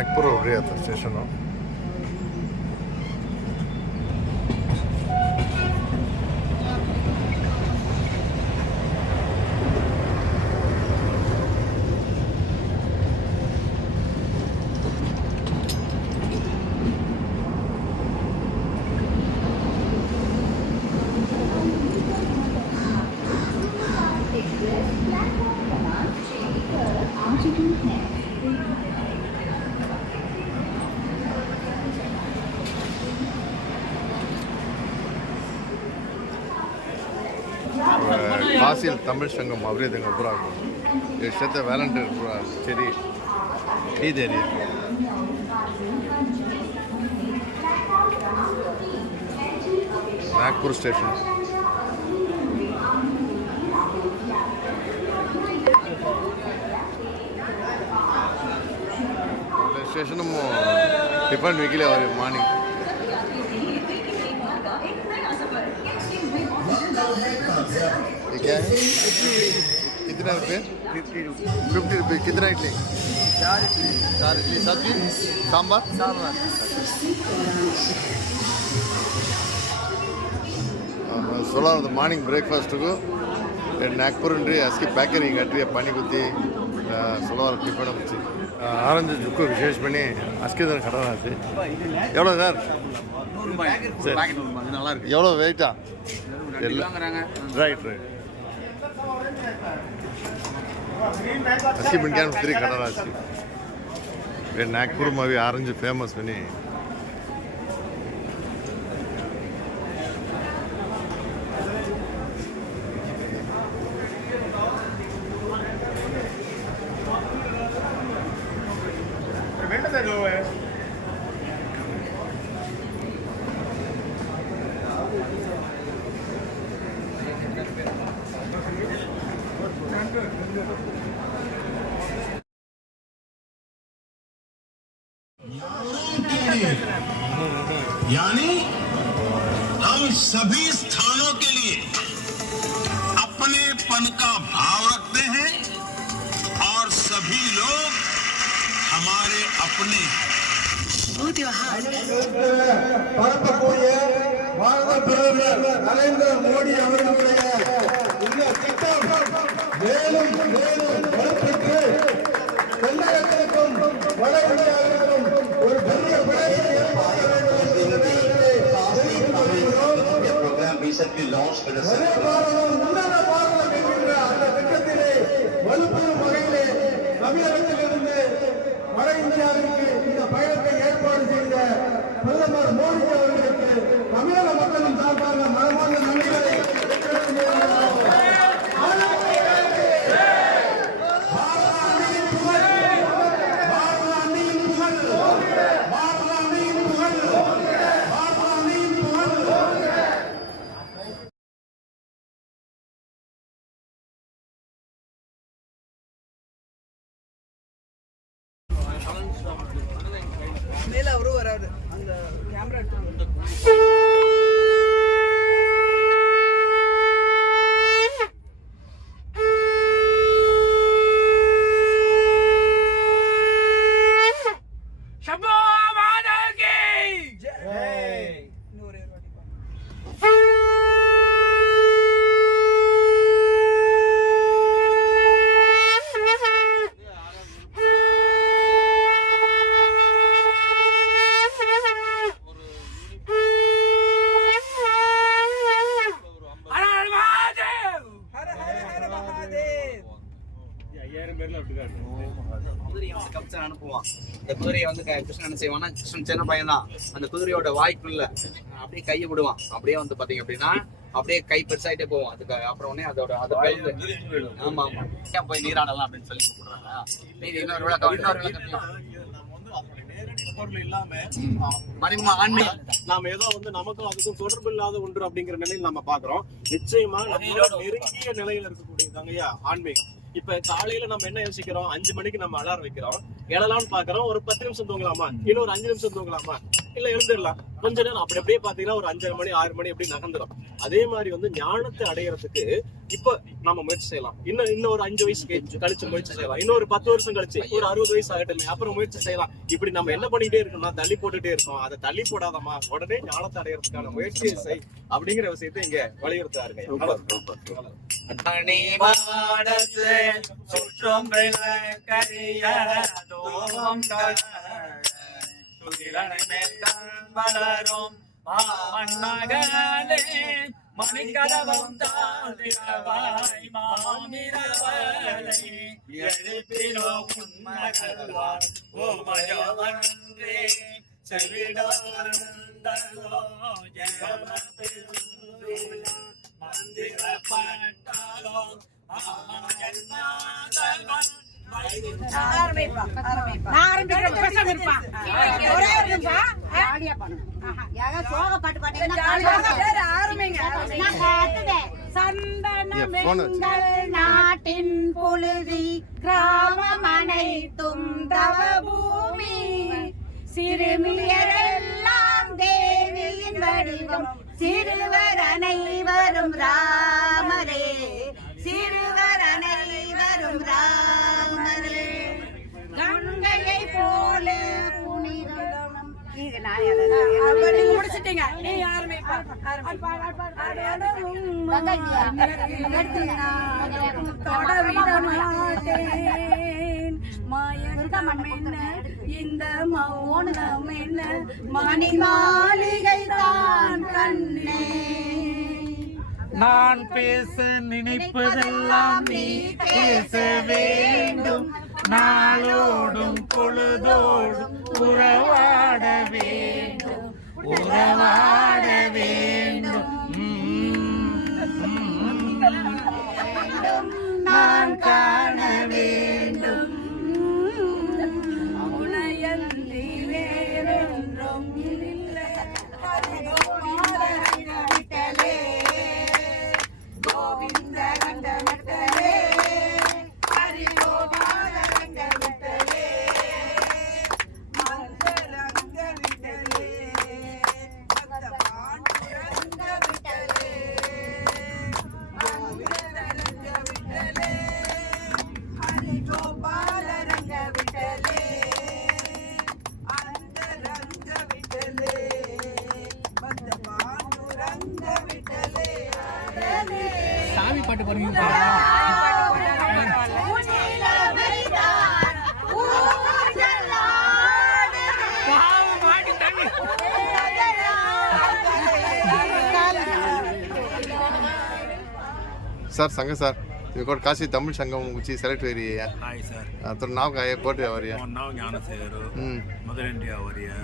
नागपूर होगी आता स्टेशन कासिल तमिल संगम अवरेदंग पूरा इष्टते वॉलंटियर पूरा चेरी इधर नागपुर स्टेशन स्टेशन टिफन विकले मॉर्निंग क्या है कितना रुपये 50 रुपये कितना इडली 4 इडली सब्जी सांबर सोला मार्निंग ब्रेकफास्ट को नागपुर अस्की पैकरिंग कटी पनी कुत्ती सोला टिफन ஆரஞ்சு ஜுக்கு விசேஷ் பண்ணி அஸ்கிதன் கடை ஆச்சு எவ்வளோ சார் நல்லா இருக்கு எவ்வளோ வெயிட்டா ரைட் अस्की बन फ्री कलर अच्छी नागपुर में भी ऑरेंज फेमस बनी यानी हम सभी स्थानों के लिए अपनेपन का भाव रखते हैं और सभी लोग हमारे अपने பரப்பக்கூடிய பாரத பிரதமர் நரேந்திர மோடி அவர்களுடைய இந்த திட்டம் மேலும் மேலும் வலுப்பெற்று தமிழகத்திற்கும் வட இந்தியாவிற்கும் ஒரு பெரிய பிழையை ஏற்படுத்த வேண்டும் உன்னத பாரதம் என்கின்ற அந்த திட்டத்திலே வலுப்பெறும் வகையிலே தமிழகத்திலிருந்து வட இந்தியாவிற்கு இந்த பயணத்தை ஏற்பாடு செய்த பிரதமர் மோடி அவர்களுக்கு தமிழக மக்களின் சார்பாக மனமார்ந்த நன்றிகளை மேல அவரும் வராது அந்த கேமரா எடுத்து அனுப்புவான். இந்த குதிரையை வந்து கிருஷ்ணன் என்ன செய்வான்னா, கிருஷ்ணன் சின்ன பையன் தான், அந்த குதிரையோட வாய்க்குள்ள அப்படியே கையை விடுவான். அப்படியே வந்து பாத்தீங்க அப்படின்னா அப்படியே கை பெருசாயிட்டே போவோம். அதுக்கு அப்புறம் உடனே அதோட அதை ஆமா ஆமா ஏன் போய் நீராடலாம் அப்படின்னு சொல்லி கூப்பிடுறாங்க. இன்னொரு விளக்கம் நாம ஏதோ வந்து நமக்கும் அதுக்கும் தொடர்பு இல்லாத ஒன்று அப்படிங்கிற நிலையில் நம்ம பாக்குறோம். நிச்சயமா நம்மளோட நெருங்கிய நிலையில இருக்கக்கூடியதாங்கய்யா ஆன்மீகம். இப்ப காலையில நம்ம என்ன யோசிக்கிறோம், 5 மணிக்கு நம்ம அலாரம் வைக்கிறோம், எழலாம்னு பாக்குறோம். ஒரு 10 நிமிஷம் தூங்கலாமா, இன்னும் ஒரு 5 நிமிஷம் தூங்கலாமா, இல்ல எழுந்திரலாம். கொஞ்ச நேரம் அப்படி அப்படியே பாத்தீங்கன்னா ஒரு 5:30 மணி 6 மணி அப்படி நகர்ந்துடும். அதே மாதிரி வந்து ஞானத்தை அடையறதுக்கு இப்ப நம்ம முயற்சி செய்யலாம். இன்னும் ஒரு 5 வயசு கழிச்சு முயற்சி செய்யலாம். இன்னும் ஒரு 10 வருஷம் கழிச்சு ஒரு 60 வயசு ஆகட்டுமே அப்புறம் முயற்சி செய்யலாம். இப்படி நம்ம என்ன பண்ணிட்டே இருக்கோம்னா தள்ளி போட்டுட்டே இருக்கோம். அதை தள்ளி போடாதமா உடனே ஞானத்தை அடையறதுக்கான முயற்சியை செய் அப்படிங்கிற விஷயத்தை இங்க வலியுறுத்தாருங்க. சுற்றும் விளக்கரிய தோம் வளரும் மகனே மணிக்கதவம் தாழ்வாய் மாமிரவலை எழுப்பினோ உன்மகள்வார் ஓமயவன்றே செவிடோ மந்திர பட்டாலோ நாட்டின் புழுதி கிராமம் அனைத்தும் தவ பூமி சிறுமியரெல்லாம் தேவியின் வடிவம் சிறுவர் அனைவரும் ராமரே சிறுவர் அனைவரும் ராமரே கங்கையை போல புனிதம் முடிச்சிட்டீங்க. நீ யாருமே மயக்கம் என்ன இந்த மௌனம் என்ன மணி மாளிகை தான் கண்ணே நான் பேச நினைப்பதெல்லாம் நீ பேச வேண்டும் நாளோடும் பொழுதோடும் உறவாட வேண்டும் உறவாட வேண்டும் நான் காண வேண்டும் உனையன்றி வேறென்றும் இல்லை கோவிந்த கண்டமட்டலே ஹரி கோபால ரங்கவிட்டலே மந்தரங்க விட்டலே பக்தவான் ரங்கவிட்டலே மந்தரங்க விட்டலே ஹரி கோபால ரங்கவிட்டலே அந்தரங்க விட்டலே பக்தவான் ரங்கவிட்டலே சாமி பாட்டு பாருங்க. सर संघ सर इकोट काशी तमिल संघम गुची सेलेक्ट वेरी है हाय सर तो नाव का है कोट आवरिया नाव ज्ञानसेगरु मदुरंडी आवरिया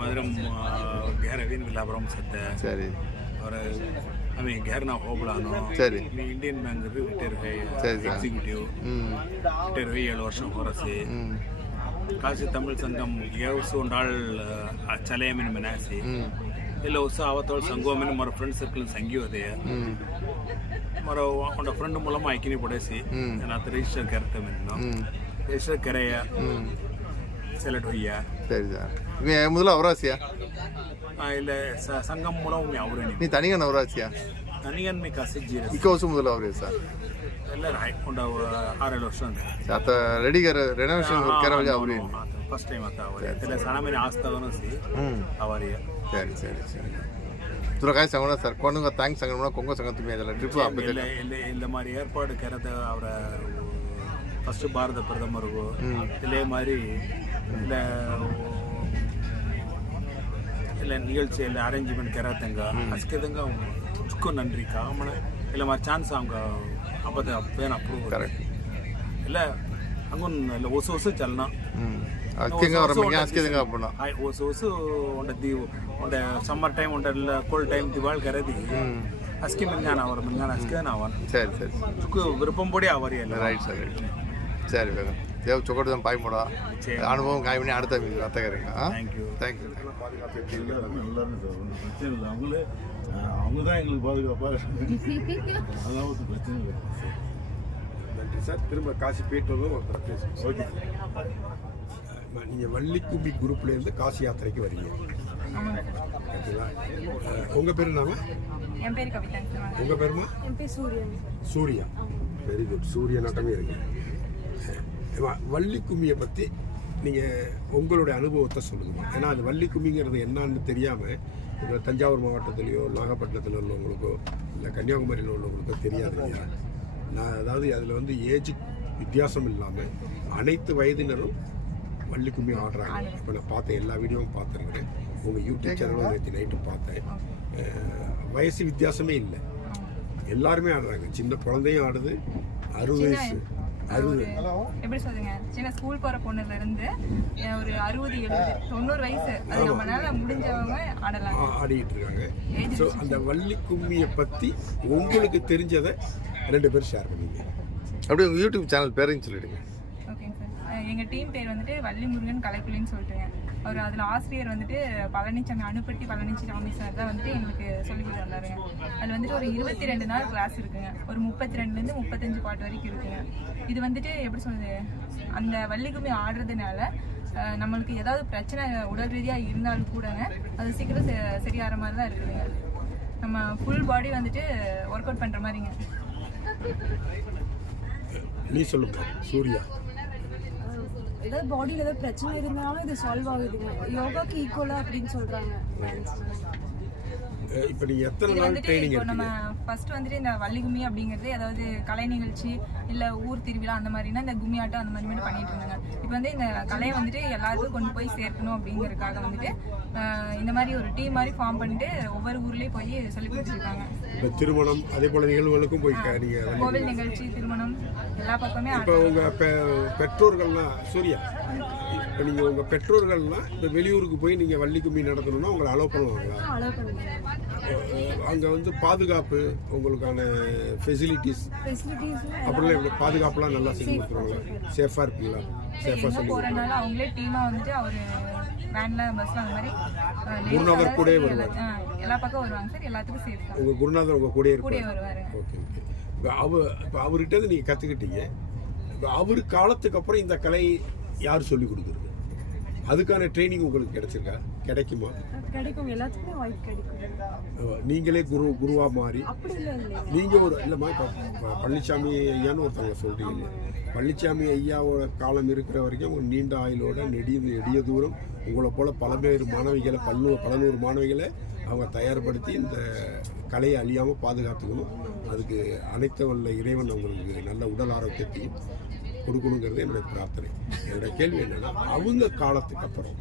मदुरम गैरवीन विलापुरम सत्य सरी और हमें गैर ना होबलानो सरी मी इंडियन बैंक रिटायर है एग्जीक्यूटिव रिटायर हुई 7 वर्षम होरसे काशी तमिल संघम येवसु नाल चलेमिन मनासी ಇಲ್ಲ ಹೊಸ ಅವತ್ತೋಳು ಸಂಘವನ್ನ ಮರ ಫ್ರೆಂಡ್ ಸರ್ಕಲ್ ಸಂಘಿ ಹೋದೆ ಮರ ಒಂದ ಫ್ರೆಂಡ್ ಮೂಲಮ ಐಕಿನಿ ಪಡೆಸಿ ನಾನು ಅತ ರಿಜಿಸ್ಟರ್ ಕರ್ತೆ ಮೆನ್ನು ರಿಜಿಸ್ಟರ್ ಕರೆಯ ಸೆಲೆಕ್ಟ್ ಹೋಯ್ಯ ಸರಿ ಸರ್ ನೀ ಮೊದಲ ಅವರಾಸಿಯಾ ಇಲ್ಲ ಸಂಘಂ ಮೂಲಮ ಅವರೇ ನೀ ತನಿಗನ ಅವರಾಸಿಯಾ ತನಿಗನ್ ಮಿ ಕಾಸಿ ಜೀರ ಇಕೋಸು ಮೊದಲ ಅವರೇ ಸರ್ ಎಲ್ಲರ ಹಾಕೊಂಡ 6 ವರ್ಷ ಅಂತ ಆತ ರೆಡಿ ರೆನೋವೇಷನ್ ಕರವಜ ಅವರೇ ಫಸ್ಟ್ ಟೈಮ್ ಆತ ಅವರೇ ಎಲ್ಲ ಸಣಮನೆ ಆಸ್ತವನು ಸಿ ಅವರಿಯ ಸರಿ ಸರಿ ಸರಿ तुला काय सांगू ना सर कोणा थँक्स सांगू ना कोंगो सांगा तुम्ही याला ट्रिप ಇಲ್ಲ ಇಲ್ಲ ಮಾರಿ ಏರ್ಪಾಡು ಕರೆದ ಅವರ ಫಸ್ಟ್ ಭಾರತ ಪ್ರಥಮರಿಗೂ ಇಲ್ಲೇ ಮಾರಿ ಇಲ್ಲ ಇಲ್ಲ நிகழ்ச்சி இல்லை அரேஞ்ச்மெண்ட் கராத்தங்க அஸ்கதங்க சுக்கு நன்றி காமன இல்லை மாதிரி சான்ஸ் அவங்க அப்போ அப்பேன் அப்ரூவ் கரெக்ட் இல்லை அங்கே இல்லை ஒசு ஒசு செல்லணும் ಅಕ್ಕಿಂಗ ಅವರ ಮಿಂಗ ಅಸ್ಕಿದಂಗ ಅಪ್ಪಣ ಹಾಯ್ ಒಸು ಒಸು ಒಂದ ದೀವ್ ಒಂದ ಸಮ್ಮರ್ ಟೈಮ್ ಒಂದಲ್ಲ ಕೋಲ್ಡ್ ಟೈಮ್ ದಿವಾಳ್ ಕರೆದಿ ಅಸ್ಕಿ ಮಿಂಗಾನ ಅವರ ಮಿಂಗಾನ ಅಸ್ಕಿನ ಅವನ್ ಸರಿ ಸರಿ சுக்கு விருப்பம் போடி அவரியல்ல ரைட் சார் ரைட் சரி வேகம் தேவ் சொக்கோட்டு தான் பாய் போடா அனுபவம் காய் பண்ணி அடுத்த மீது அத்தகருங்க தேங்க்யூ தேங்க்யூ அவங்க தான் எங்களுக்கு பாதுகாப்பாக அதான் ஒரு பிரச்சனை இல்லை. நன்றி சார். திரும்ப காசி போயிட்டு வந்து ஒரு ஓகே நீங்கள் வள்ளிக்கும்மி குரூப்லேருந்து காசி யாத்திரைக்கு வரீங்க. ஓகேங்களா? உங்கள் பேர் என்னங்க? என் பேர் கவிதா. உங்கள் பேருமா? என் பேர் சூர்யா. Surya, very good. சூர்யா நாட்டமே இருக்கு. வள்ளிக்கும்மியை பற்றி நீங்கள் உங்களுடைய அனுபவத்தை சொல்லுங்கம்மா. ஏன்னா அது வள்ளிக்கும்மிங்கிறது என்னன்னு தெரியாமல் இப்போ தஞ்சாவூர் மாவட்டத்திலையோ நாகப்பட்டினத்தில் உள்ளவங்களுக்கோ இல்லை கன்னியாகுமரியில் உள்ளவங்களுக்கோ தெரியாது இல்லையா? அதாவது அதில் வந்து ஏஜ் வித்தியாசம் இல்லாமல் அனைத்து வயதினரும் வள்ளிக்கும்மி ஆடுறாங்க. இப்போ நான் பார்த்தேன், எல்லா வீடியோவும் பார்த்துருக்குறேன். உங்கள் யூடியூப் சேனலும் நேற்று நைட்டு பார்த்தேன். வயசு வித்தியாசமே இல்லை, எல்லாருமே ஆடுறாங்க. சின்ன குழந்தையும் ஆடுது, 60 வயசு 60 எப்படி சொல்றீங்க, சின்ன ஸ்கூல் போற பொண்ணுல இருந்து ஒரு 60 70 90 வயசு அது நம்மளால முடிஞ்சவங்க ஆடலாம், ஆடிட்டு இருக்காங்க. ஸோ அந்த வள்ளிக்கும்மியை பற்றி உங்களுக்கு தெரிஞ்சதை 2 பேர் ஷேர் பண்ணிங்க. அப்படியே உங்கள் யூடியூப் சேனல் பேரையும் சொல்லிடுங்க. ஓகேங்க சார். எங்கள் டீம் பேர் வந்துட்டு வள்ளிமுருகன் கலைக்குள்ளின்னு சொல்லிட்டுங்க. அவர் அதில் ஆசிரியர் வந்துட்டு பழனிசாமி, அனுப்பட்டி பழனிசாமி சார் தான் வந்துட்டு எங்களுக்கு சொல்லிக்கிட்டு வந்தாருங்க. அதில் வந்துட்டு ஒரு 22 நாள் கிளாஸ் இருக்குங்க. ஒரு 32லேருந்து 35 பாட்டு வரைக்கும் இருக்குங்க. இது வந்துட்டு எப்படி சொல்லுது, அந்த வள்ளிக்கும்மி ஆடுறதுனால நம்மளுக்கு ஏதாவது பிரச்சனை உடல் ரீதியாக இருந்தாலும் கூடங்க அது சீக்கிரம் சரியாகிற மாதிரி தான் இருக்குதுங்க. நம்ம ஃபுல் பாடி வந்துட்டு ஒர்க் அவுட் பண்ணுற மாதிரிங்க. நீ சொல்லுங்க சூர்யா. ஏதாவது பாடியில் ஏதாவது பிரச்சனை இருந்தாலும் இது சால்வ் ஆகுதுங்க. யோகாக்கு ஈக்குவலாக அப்படின்னு சொல்கிறாங்க. இப்போ நீங்கள் எத்தனை நாள் ட்ரைனிங் இப்போ நம்ம ஃபர்ஸ்ட் வந்துட்டு இந்த வள்ளிக்கும்மி அப்படிங்கிறது அதாவது கலை நிகழ்ச்சி இல்லை ஊர் திருவிழா அந்த மாதிரினா இந்த கும்மி ஆட்டம் அந்த மாதிரி பண்ணிட்டு இருந்தாங்க. இப்போ வந்து இந்த கலையை வந்துட்டு எல்லாருக்கும் கொண்டு போய் சேர்க்கணும் அப்படிங்கிறதுக்காக வந்துட்டு இந்த மாதிரி ஒரு டீம் மாதிரி ஃபார்ம் பண்ணிட்டு ஒவ்வொரு ஊர்லேயும் போய் சொல்லி கொடுத்துருக்காங்க. இப்போ திருமணம் அதே போல நிகழ்வுகளுக்கும் போய் நீங்கள் கோவில் நிகழ்ச்சி, திருமணம் எல்லா பக்கமே. இப்போ உங்கள் பெற்றோர்கள்லாம் சூர்யா, இப்போ நீங்கள் உங்கள் பெற்றோர்கள்லாம் இந்த வெளியூருக்கு போய் நீங்கள் வள்ளிக்கும்மி நடத்தணும்னா உங்களை அலோவ் பண்ணுவாங்களா? அலோவ் பண்ணுவாங்க. அங்கே வந்து பாதுகாப்பு, உங்களுக்கான ஃபெசிலிட்டிஸ் அப்படிலாம் எப்படி பாதுகாப்புலாம் நல்லா செஞ்சு கொடுத்துருவாங்களா? சேஃபாக இருக்குங்களா? சேஃபாக சொல்லி போகிறனால அவங்களே டீமாக வந்துட்டு அவர் வேன்ல பஸ்ல அந்த மாதிரி குருநாதர் கூட வருவார். எல்லா பக்கம் வருவாங்க சார். எல்லாத்துக்கும் சேஃப். உங்கள் குருநாதர் உங்கள் கூட வருவாரு. Okay okay. இப்போ அவர்கிட்ட நீங்கள் கற்றுக்கிட்டீங்க. இப்போ அவர் காலத்துக்கு அப்புறம் இந்த கலை யார் சொல்லி கொடுக்குறது? அதுக்கான ட்ரைனிங் உங்களுக்கு கிடைச்சிருக்கா? கிடைக்குமா? கிடைக்கும், எல்லாத்துக்குமே வாய்ப்பு கிடைக்கும். நீங்களே குருவாக மாறி அப்படி இல்லை நீங்கள் ஒரு இல்லைம்மா, இப்போ பழனிசாமி ஐயான்னு ஒருத்தவங்க சொல்கிறீங்க. பழனிசாமி ஐயாவோட காலம் இருக்கிற வரைக்கும் ஒரு நீண்ட ஆயுளோட நெடிய தூரம் உங்களை போல் பல மாணவிகளை 100 மாணவிகளை அவங்க தயார்படுத்தி இந்த கலையை அழியாமல் பாதுகாத்துக்கணும். அதுக்கு அனைத்து இறைவன் அவங்களுக்கு நல்ல உடல் ஆரோக்கியத்தையும் கொடுக்கணுங்கிறது என்னுடைய பிரார்த்தனை. என்னுடைய கேள்வி என்னன்னா, அவங்க காலத்துக்கு அப்புறம்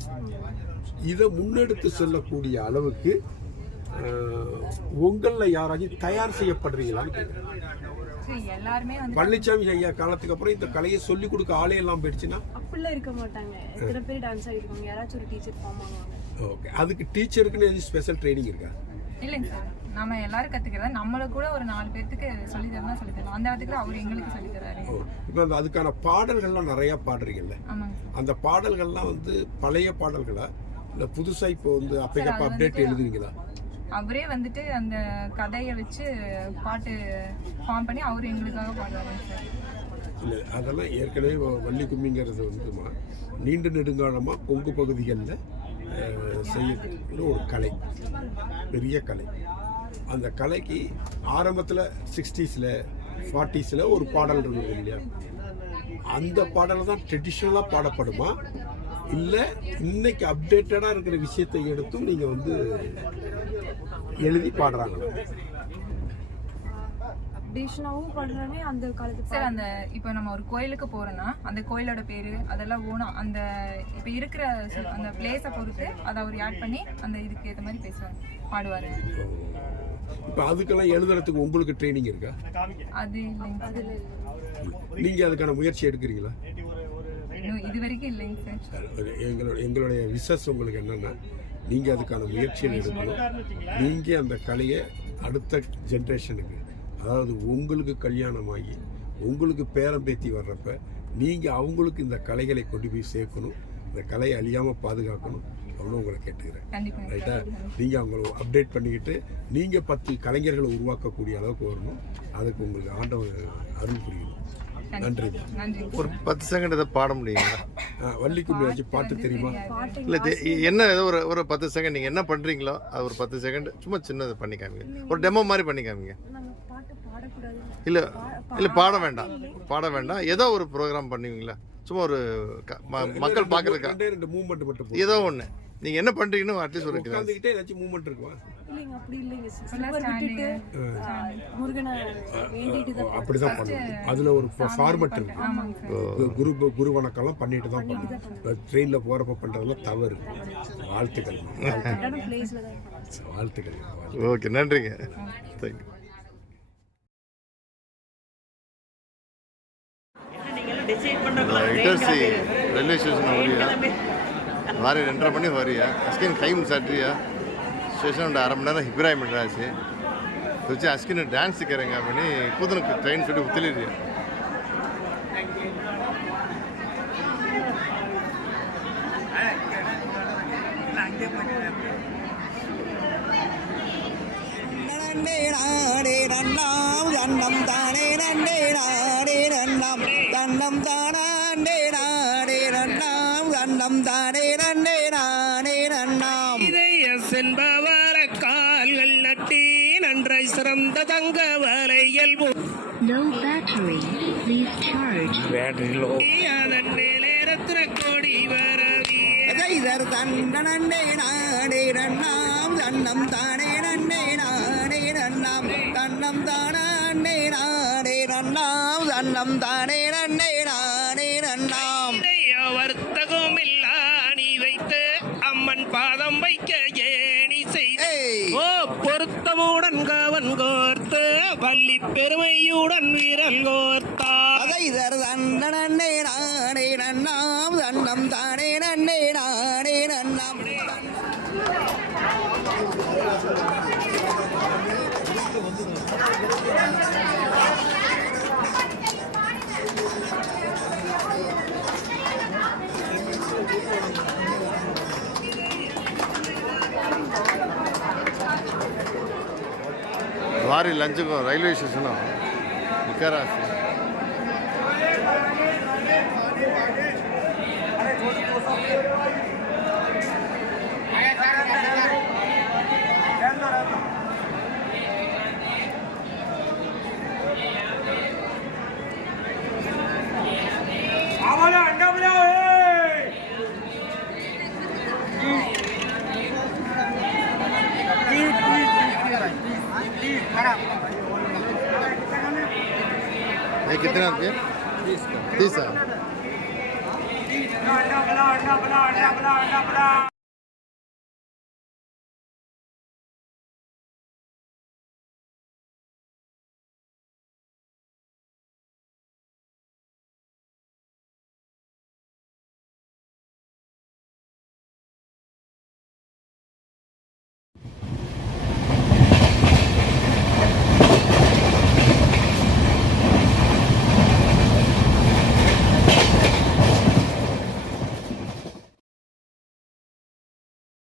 இதை முன்னெடுத்து செல்லக்கூடிய அளவுக்கு உங்களில் யாராச்சும் தயார் செய்யப்படுறீங்களான்னு கேட்குறேன். பழனிசாமி ஐயா காலத்துக்கு அப்புறம் இந்த கலையை சொல்லிக் கொடுக்க ஆளே எல்லாம் போயிடுச்சுன்னா அப்படிலாம் இருக்க மாட்டாங்க. எத்தனை பேர் டான்ஸ் ஆகிருக்காங்க, யாராச்சும் ஒரு டீச்சர் ஃபார்ம் ஆவாங்க. ஓகே. அதுக்கு டீச்சருக்குன்னு எதுவும் ஸ்பெஷல் ட்ரைனிங் இருக்கா? இல்லைங்க சார், நம்ம எல்லாரும் கற்றுக்கிறதா. நம்மளை கூட ஒரு 4 பேர்த்துக்கு சொல்லி தரலாம், சொல்லி தரலாம். அந்த இடத்துக்கு அவர் எங்களுக்கு சொல்லி தராரு. இப்போ அதுக்கான பாடல்கள்லாம் நிறையா பாடுறீங்கல்ல, அந்த பாடல்கள்லாம் வந்து பழைய பாடல்களா இல்லை புதுசாக இப்போ வந்து அப்பைக்கப்போ அப்டேட் எழுதுவீங்களா? அவரே வந்துட்டு அந்த கதையை வச்சு பாட்டு ஃபார்ம் பண்ணி அவர் எங்களுக்காக பாடுறாரு சார். இல்லை, அதெல்லாம் ஏற்கனவே வள்ளிக்கும்மிங்கிறது வந்துமா நீண்ட நெடுங்காலமாக கொங்கு பகுதிகளில் செய்யக்கூடிய ஒரு கலை, பெரிய கலை. அந்த கலைக்கு ஆரம்பத்தில் 60s 40s ஒரு பாடல் இருந்தது இல்லையா? அந்த பாடல் தான் ட்ரெடிஷ்னலாக பாடப்படுமா, இல்லை இன்னைக்கு அப்டேட்டடாக இருக்கிற விஷயத்தை எடுத்தும் நீங்கள் வந்து எழுதி பாடுறாங்களா? அப்டேஷனாவும் பண்றமே அந்த காலத்து சார். அந்த இப்போ நம்ம ஒரு கோயிலுக்கு போறோம்னா அந்த கோயிலோட பேரு அதெல்லாம் ஓணும். அந்த இப்போ இருக்கிற அந்த பிளேஸை பொறுத்து அதை அவர் ஆட் பண்ணி அந்த இதுக்கு ஏற்ற மாதிரி பேசுவாங்க, பாடுவாரு. இப்போ அதுக்கெல்லாம் எழுதுறதுக்கு உங்களுக்கு ட்ரைனிங் இருக்கா? அது இல்லைங்க, அதுல நீங்க அதுக்கான முயற்சி எடுக்கிறீங்களா? இது வரைக்கும் இல்லைங்க சார். எங்களுடைய விசஸ் உங்களுக்கு என்னன்னா, நீங்க அதுக்கான முயற்சியை எடுக்கணும். நீங்க அந்த கலையை அடுத்த ஜென்ரேஷனுக்கு, அதாவது உங்களுக்கு கல்யாணமாகி உங்களுக்கு பேரம் பேத்தி வர்றப்ப நீங்கள் அவங்களுக்கு இந்த கலைகளை கொண்டு போய் சேர்க்கணும். இந்த கலையை அழியாமல் பாதுகாக்கணும். அவ்வளோ உங்களை கேட்டுக்கிறேன். ரைட்டா? நீங்கள் அவங்கள அப்டேட் பண்ணிக்கிட்டு நீங்கள் 10 கலைஞர்களை உருவாக்கக்கூடிய அளவுக்கு வரணும். அதுக்கு உங்களுக்கு ஆண்டவன் அருள் புரியணும். நன்றி. நன்றி. ஒரு 10 செகண்ட் ஏதாவது பாட முடியுங்களா? வள்ளி கும்மி வச்சு பாட்டு தெரியுமா? இல்லை என்ன ஏதோ ஒரு 10 செகண்ட் நீங்கள் என்ன பண்ணுறீங்களோ அது ஒரு 10 செகண்ட் சும்மா சின்னது பண்ணி காமிங்க, ஒரு டெமோ மாதிரி பண்ணி காமிங்க. இல்லை இல்லை பாட வேண்டாம் ஏதோ ஒரு ப்ரோக்ராம் பண்ணுவீங்களா? சும்மா ஒரு மக்கள் பார்க்குறதுக்கா 2 மூவ்மெண்ட் மட்டும் ஏதோ ஒன்று நீங்கள் என்ன பண்ணுறீங்கன்னு அட்லீஸ்ட் ஒரு உட்காந்துக்கிட்டே ஏதாச்சும் மூவ்மெண்ட் இருக்குமா? அப்படிதான் பண்ணணும். அதுல ஒரு ஃபார்மட் இருக்கு. குரு வணக்கம்லாம் பண்ணிட்டு தான் பண்ணணும். ட்ரெயின்ல போறப்ப பண்றதெல்லாம் தவறு. வாழ்த்துக்கள். வாழ்த்துக்கள். ஓகே, நன்றிங்க. தேங்க்யூ. इटरसी रेलवे स्टेशन हो रही है हमारे 2:30 मणि हो रही है अस्किन टाइम सट रही है स्टेशन अரை மணி நேரம் हिब्राई मिनरासी तो अस्किन डांस करेंगे अपनी कूदन ट्रेन सुटी उतली रही है கால்கள் நட்டி நன்றை சிறந்த தங்க வலையல் No battery, please charge. Battery low. அதன் மேலே ரத்ன கோடி வரவியே தண்டனே நாடே நன்னாம் தன்னம் தானே நன்னே நாடே நன்னாம் தன்னம் தானே நாடே நன்னாம் தன்னம் தானே நன்னே நாடே நன்னாம் வர்த்தகம் இல்லா நீ வைத்து அம்மன் பாதம் வைக்க ஏணி செய்து ஓ பொருத்தமுடன் கவன் கோர்த்து வள்ளி பெருமையுடன் வீரல் கோர்த்தார் தண்டனே நாடே நன்னாம் தன்னம் தானே நன்னே நாடே நன்னாம் द्वारी लंच को रैलवे स्टेशन निकरा ये कितने रुपये? 30 है।